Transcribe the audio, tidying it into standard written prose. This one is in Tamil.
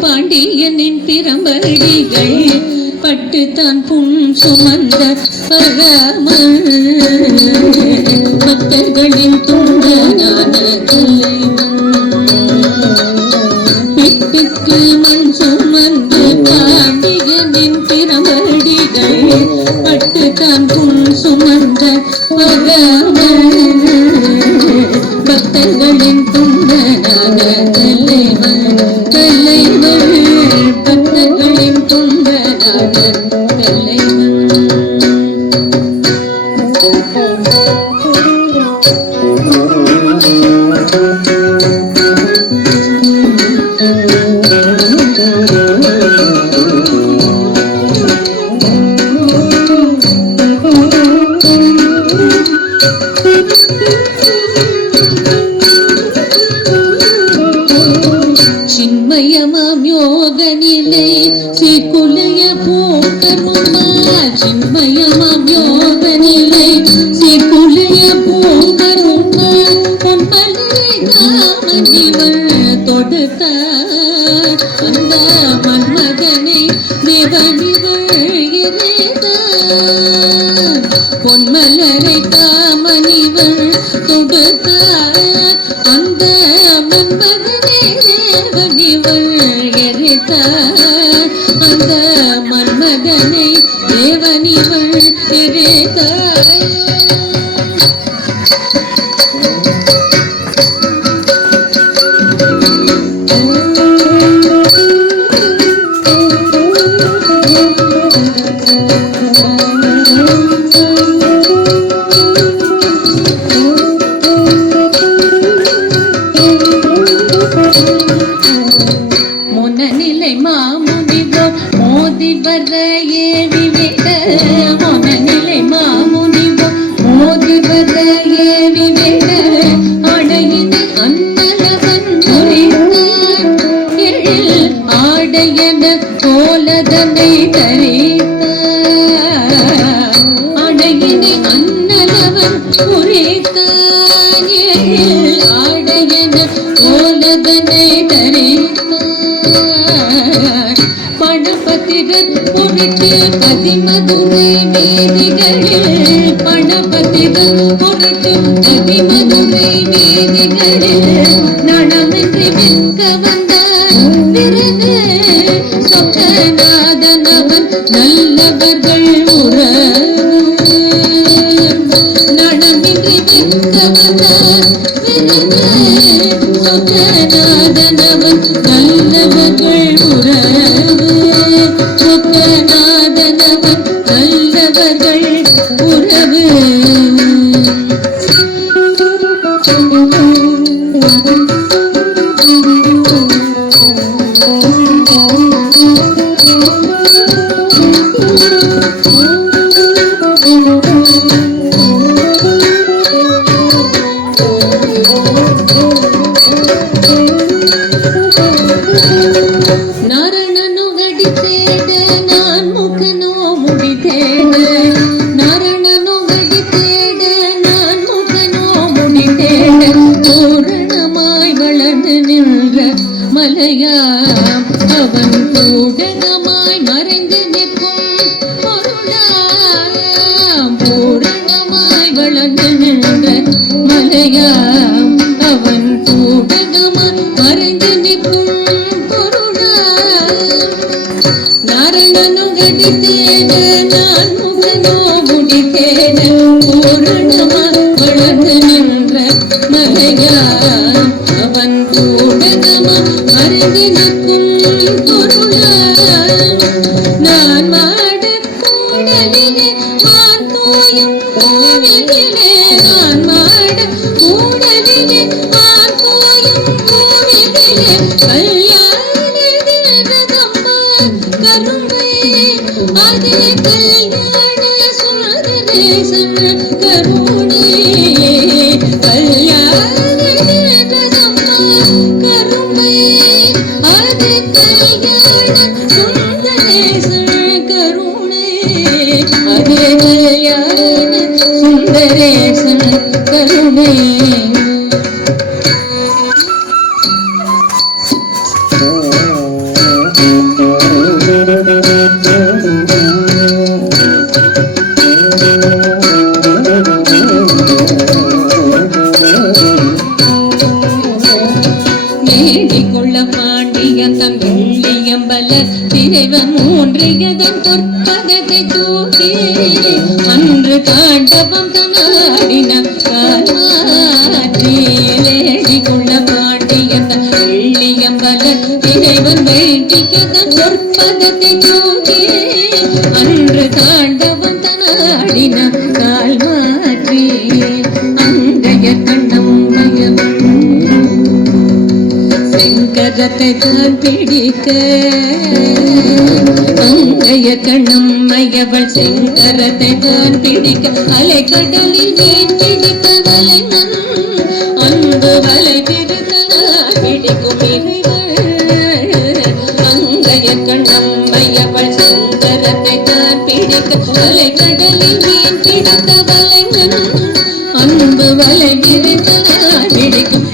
பாண்டியனின் பிரம்படிகள் பட்டுத்தான் புன் சுமந்த பரமன் பக்தர்களின் துண்டனான பிட்டுக்கு மண் சுமந்து பாண்டியனின் பிரம்படிகள் பட்டுத்தான் புன் சுமந்த பரமன் பக்தர்களின் துண்டனான பக்தர்களின் துண்டனான சின்மயமாம் யோக நிலை சீர்குலைய போக்கருமா சின்மயமாம் யோக நிலை சீர்குலைய போக்கருமா பொன்மலை காமனிவள் தொடுத்த அந்த மன்மகனை தேவனிவள் இறைத பொன்மலரை காமனிவள் தொடுத்த அந்த மன்மகனை தேவனிவள் எரித்த அந்த மன்மதனை தேவனிவள் எரித்த மொனநிலை மாமுனிவர் மோதி வர ஏவி விட மொனநிலை மாமுனிவர் மோதி வர ஏவி விட அடையினை அன்னலவன் முறித்தான் எழில் ஆடையன கோலதனை தரித்தான் அடையினை அன்னலவன் முறித்தான் எழில் ஆடையன கோலதனை தரித்தான் பணபதிரன் பொருட்டு பதிமதுரை வீதிகளில் பணபதிரன் பொருட்டு பதிமதுரை வீதிகளில் நடமின்றி விற்க வந்தான் பிறகு சொக்கநாதனவன் நல்லவர்கள் உறவு நடமின்றி விற்க வந்தான் பிறகு சொக்கநாதனவன் நல்லவர்கள் உறவு சொக்கநாதனவன் நல்லவர்கள் உறவு நாரணனு கடி தேட நான் முகனோ முடி தேட நாரணனு கடி தேட நான் முகனோ முடி தேட பூரணமாய் வளர்ந்து நின்ற மலையாம் அவன் பூடகமாய் மறைந்து நிற்கும் பொருளாம் பூரணமாய் வளர்ந்து நின்ற மலையாம் அவன் பூடகமாய் மறைந்து நிற்கும் நாரணனு கடி தேட நான் முகனோ முடி தேட பூரணமாய் வளர்ந்து நின்ற மலையா அவன் கூடகமாய் மறைந்து நிற்கும் பொருளா நான் மாட கூடலிலே நான் தோயும் கோவிலே நான் மாட கூடலிலே நான் தோயும் கோவிலே கல்யாண கரும்பை அதே கல்யாண சுந்தரேசன் கருணை கல்யாண கருணை அது கல்யாண சுந்தரேசன் கருணை அது கல்யாண சுந்தரேசன் கருணை திரைவன் மூன்றியதன் பொற்பதத்தை தூக்கி அன்று காண்டவம் தனாடின காமாற்றி கொள்ள பாண்டியதன் வெள்ளியம்பல திரைவன் வேண்டியதன் பொற்பதத்தை தூக்கி அன்று காண்டவம் தனாடின கால் மாற்றி அங்கைய கண்ணம் செங்கரத்தை தான் பிடிக்க அங்கைய கண்ணம் மையவள் செங்கரத்தை தான் பிடிக்க அலை கடலில் மீன் பிடிக்க வலை அன்பு வலை பிடிக்கும் அங்கைய கண்ணம் மையவள் செங்கரத்தை தான் பிடிக்க அலை கடலில் மீன் பிடிக்க வலை அன்பு வலை பிடிக்கும்